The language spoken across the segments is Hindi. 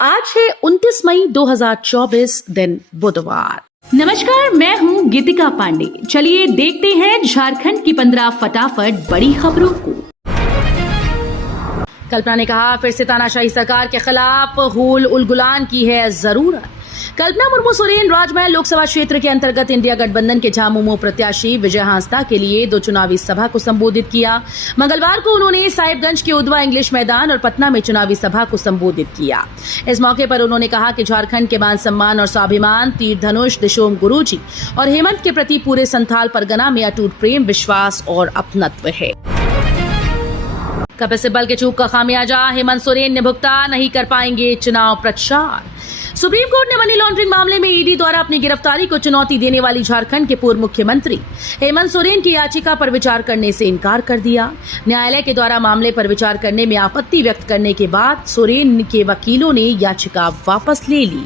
आज है 29 मई 2024 दिन बुधवार। नमस्कार, मैं हूँ गीतिका पांडे। चलिए देखते हैं झारखंड की 15 फटाफट बड़ी खबरों को। कल्पना ने कहा, फिर से तानाशाही सरकार के खिलाफ हुल उलगुलान की है जरूरत। कल्पना मुर्मू सोरेन राजमहल लोकसभा क्षेत्र के अंतर्गत इंडिया गठबंधन के झामुमो प्रत्याशी विजय हांसदा के लिए 2 चुनावी सभा को संबोधित किया। मंगलवार को उन्होंने साहिबगंज के उधवा इंग्लिश मैदान और पटना में चुनावी सभा को संबोधित किया। इस मौके पर उन्होंने कहा कि झारखंड के मान सम्मान और स्वाभिमान, तीर धनुष, दिशोम गुरुजी और हेमंत के प्रति पूरे संथाल परगना में अटूट प्रेम, विश्वास और अपनत्व है। कपिल सिब्बल के चूक का खामियाजा हेमंत सोरेन ने भुगता, नहीं कर पाएंगे चुनाव प्रचार। सुप्रीम कोर्ट ने मनी लॉन्ड्रिंग मामले में ईडी द्वारा अपनी गिरफ्तारी को चुनौती देने वाली झारखंड के पूर्व मुख्यमंत्री हेमंत सोरेन की याचिका पर विचार करने से इनकार कर दिया। न्यायालय के द्वारा मामले पर विचार करने में आपत्ति व्यक्त करने के बाद सोरेन के वकीलों ने याचिका वापस ले ली।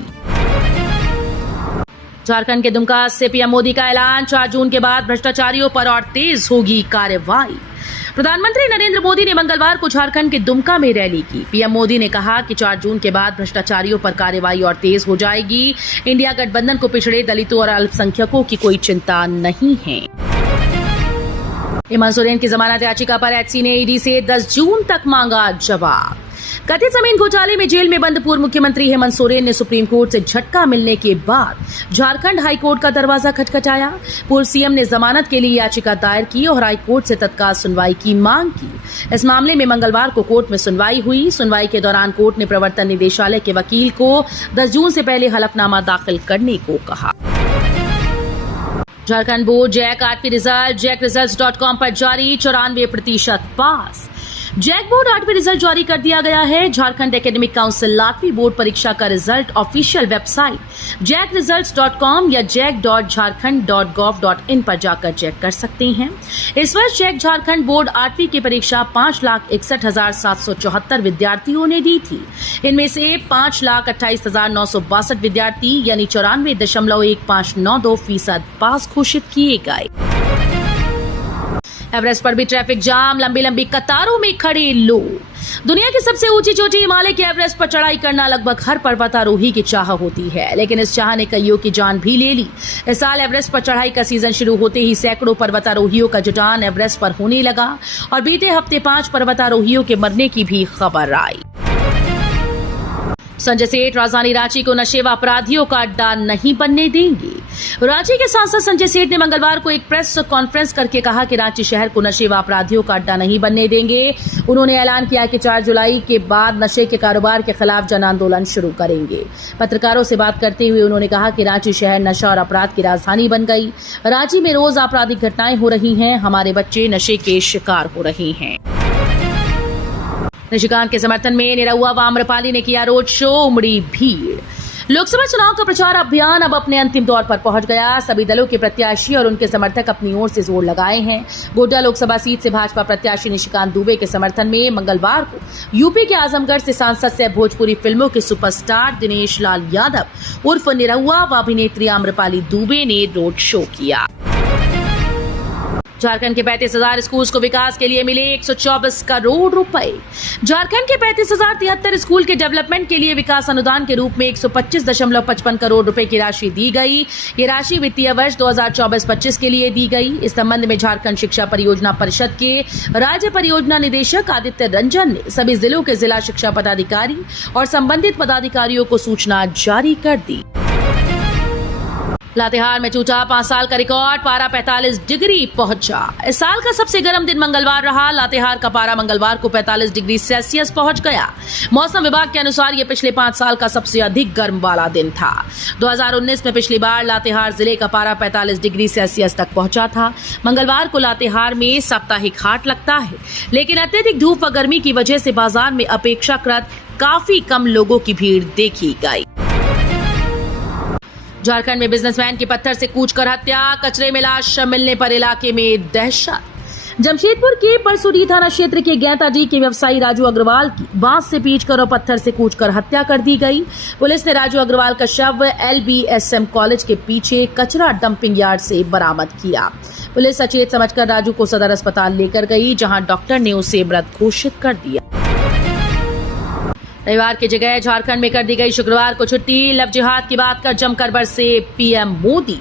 झारखंड के दुमका से पीएम मोदी का ऐलान, 4 जून के बाद भ्रष्टाचारियों पर और तेज होगी कार्रवाई। प्रधानमंत्री नरेंद्र मोदी ने मंगलवार को झारखंड के दुमका में रैली की। पीएम मोदी ने कहा कि 4 जून के बाद भ्रष्टाचारियों पर कार्रवाई और तेज हो जाएगी। इंडिया गठबंधन को पिछड़े, दलितों और अल्पसंख्यकों की कोई चिंता नहीं है। हेमंत सोरेन की जमानत याचिका पर एचसी ने ईडी से 10 जून तक मांगा जवाब। कथित जमीन घोटाले में जेल में बंद पूर्व मुख्यमंत्री हेमंत सोरेन ने सुप्रीम कोर्ट से झटका मिलने के बाद झारखंड हाईकोर्ट का दरवाजा खटखटाया। पूर्व सीएम ने जमानत के लिए याचिका दायर की और हाईकोर्ट से तत्काल सुनवाई की मांग की। इस मामले में मंगलवार को कोर्ट में सुनवाई हुई। सुनवाई के दौरान कोर्ट ने प्रवर्तन निदेशालय के वकील को 10 जून से पहले हलफनामा दाखिल करने को कहा। झारखंड बोर्ड जैक 8वीं रिजल्ट जैकरिजल्ट्स.com पर जारी, 94% पास। जैक बोर्ड 8वीं रिजल्ट जारी कर दिया गया है। झारखंड एकेडमिक काउंसिल 8वीं बोर्ड परीक्षा का रिजल्ट ऑफिशियल वेबसाइट जैकरिजल्ट्स.com या jack.jharkhand.gov.in पर जाकर चेक कर सकते हैं। इस वर्ष जैक झारखंड बोर्ड 8वीं की परीक्षा 5,61,774 विद्यार्थियों ने दी थी। इनमें से 5,28,962 विद्यार्थी यानी 94.1592% पास घोषित किए गए। एवरेस्ट पर भी ट्रैफिक जाम, लंबी लंबी कतारों में खड़े लोग। दुनिया की सबसे ऊंची चोटी हिमालय के एवरेस्ट पर चढ़ाई करना लगभग हर पर्वतारोही की चाह होती है, लेकिन इस चाह ने कईयों की जान भी ले ली। इस साल एवरेस्ट पर चढ़ाई का सीजन शुरू होते ही सैकड़ों पर्वतारोहियों का जुटान एवरेस्ट पर होने लगा और बीते हफ्ते 5 पर्वतारोहियों के मरने की भी खबर आई। संजय सेठ राजधानी रांची को नशेवा अपराधियों का अड्डा नहीं बनने देंगे। रांची के सांसद संजय सेठ ने मंगलवार को एक प्रेस कॉन्फ्रेंस करके कहा कि रांची शहर को नशेवा अपराधियों का अड्डा नहीं बनने देंगे। उन्होंने ऐलान किया कि 4 जुलाई के बाद नशे के कारोबार के खिलाफ जन आंदोलन शुरू करेंगे। पत्रकारों से बात करते हुए उन्होंने कहा कि रांची शहर नशा और अपराध की राजधानी बन गई। रांची में रोज आपराधिक घटनाएं हो रही हैं। हमारे बच्चे नशे के शिकार हो रहे हैं। निशिकांत के समर्थन में निरहुआ व आम्रपाली ने किया रोड शो, उमड़ी भीड़। लोकसभा चुनाव का प्रचार अभियान अब अपने अंतिम दौर पर पहुंच गया। सभी दलों के प्रत्याशी और उनके समर्थक अपनी ओर से जोर लगाए हैं। गोड्डा लोकसभा सीट से भाजपा प्रत्याशी निशिकांत दुबे के समर्थन में मंगलवार को यूपी के आजमगढ़ से सांसद से भोजपुरी फिल्मों के सुपरस्टार दिनेश लाल यादव उर्फ निरहुआ व अभिनेत्री आम्रपाली दुबे ने रोड शो किया। झारखंड के 35,000 स्कूल्स को विकास के लिए मिले 124 करोड़ रुपए। झारखंड के 35,073 स्कूल के डेवलपमेंट के लिए विकास अनुदान के रूप में 125.55 करोड़ रुपए की राशि दी गई। ये राशि वित्तीय वर्ष 2024-25 के लिए दी गई। इस संबंध में झारखंड शिक्षा परियोजना परिषद के राज्य परियोजना निदेशक आदित्य रंजन ने सभी जिलों के जिला शिक्षा पदाधिकारी और संबंधित पदाधिकारियों को सूचना जारी कर दी। लातेहार में टूटा 5 साल का रिकॉर्ड, पारा 45 डिग्री पहुंचा। इस साल का सबसे गर्म दिन मंगलवार रहा। लातेहार का पारा मंगलवार को 45 डिग्री सेल्सियस पहुंच गया। मौसम विभाग के अनुसार यह पिछले 5 साल का सबसे अधिक गर्म वाला दिन था। 2019 में पिछली बार लातेहार जिले का पारा 45 डिग्री सेल्सियस तक पहुंचा था। मंगलवार को लातेहार में साप्ताहिक हाट लगता है, लेकिन अत्यधिक धूप व गर्मी की वजह से बाजार में अपेक्षाकृत काफी कम लोगों की भीड़ देखी गई। झारखंड में बिजनेसमैन की पत्थर से कूचकर हत्या, कचरे में लाश मिलने पर इलाके में दहशत। जमशेदपुर के परसुरी थाना क्षेत्र के गैंताजी के व्यवसायी राजू अग्रवाल की बांस से पीटकर और पत्थर से कूचकर हत्या कर दी गई। पुलिस ने राजू अग्रवाल का शव LBSM कॉलेज के पीछे कचरा डंपिंग यार्ड से बरामद किया। पुलिस सचेत समझकर राजू को सदर अस्पताल लेकर गई, जहां डॉक्टर ने उसे मृत घोषित कर दिया। रविवार की जगह झारखंड में कर दी गई शुक्रवार को छुट्टी। लव जिहाद की बात कर जमकर बरसे पीएम मोदी।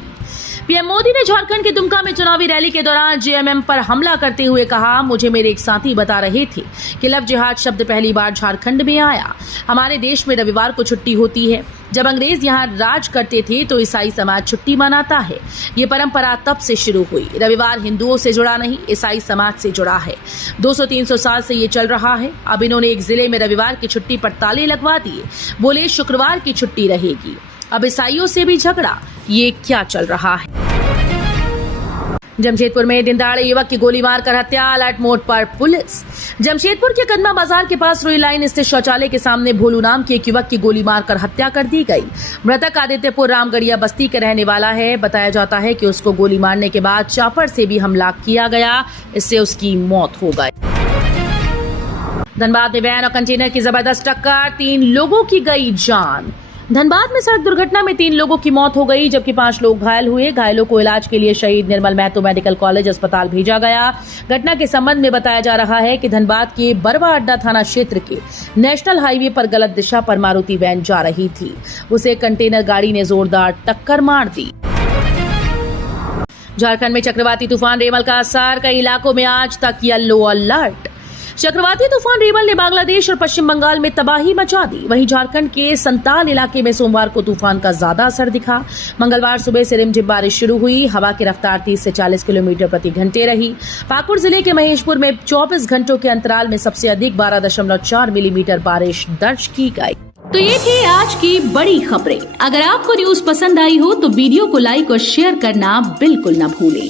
पीएम मोदी ने झारखंड के दुमका में चुनावी रैली के दौरान जेएमएम पर हमला करते हुए कहा, मुझे मेरे एक साथी बता रहे थे कि लव जिहाद शब्द पहली बार झारखंड में आया। हमारे देश में रविवार को छुट्टी होती है। जब अंग्रेज यहाँ राज करते थे तो ईसाई समाज छुट्टी मनाता है। ये परंपरा तब से शुरू हुई। रविवार हिंदुओं से जुड़ा नहीं, ईसाई समाज से जुड़ा है। 200-300 साल से ये चल रहा है। अब इन्होंने एक जिले में रविवार की छुट्टी पर ताले लगवा दिए। बोले शुक्रवार की छुट्टी रहेगी। अब ईसाइयों से भी झगड़ा, ये क्या चल रहा है। जमशेदपुर में दिनदहाड़े युवक की गोली मारकर हत्या, अलर्ट मोड पर पुलिस। जमशेदपुर के कदमा बाजार के पास रुई लाइन स्थित शौचालय के सामने भोलू नाम के एक युवक की गोली मारकर हत्या कर दी गई। मृतक आदित्यपुर रामगढ़िया बस्ती के रहने वाला है। बताया जाता है कि उसको गोली मारने के बाद चापर से भी हमला किया गया, इससे उसकी मौत हो गई। धनबाद में वैन और कंटेनर की जबरदस्त टक्कर, 3 लोगों की गई जान। धनबाद में सड़क दुर्घटना में 3 लोगों की मौत हो गई, जबकि 5 लोग घायल हुए। घायलों को इलाज के लिए शहीद निर्मल महतो मेडिकल कॉलेज अस्पताल भेजा गया। घटना के संबंध में बताया जा रहा है कि धनबाद के बरवा अड्डा थाना क्षेत्र के नेशनल हाईवे पर गलत दिशा पर मारुति वैन जा रही थी। उसे कंटेनर गाड़ी ने जोरदार टक्कर मार दी। झारखंड में चक्रवाती तूफान रेमल का असर, कई इलाकों में आज तक येलो अलर्ट। चक्रवाती तूफान रेमल ने बांग्लादेश और पश्चिम बंगाल में तबाही मचा दी। वहीं झारखंड के संताल इलाके में सोमवार को तूफान का ज्यादा असर दिखा। मंगलवार सुबह से रिमझिम बारिश शुरू हुई। हवा की रफ्तार 30 से 40 किलोमीटर प्रति घंटे रही। पाकुड़ जिले के महेशपुर में 24 घंटों के अंतराल में सबसे अधिक 12.4 मिलीमीटर बारिश दर्ज की गई। तो ये थी आज की बड़ी खबरें। अगर आपको न्यूज पसंद आई हो तो वीडियो को लाइक और शेयर करना बिल्कुल न भूलें।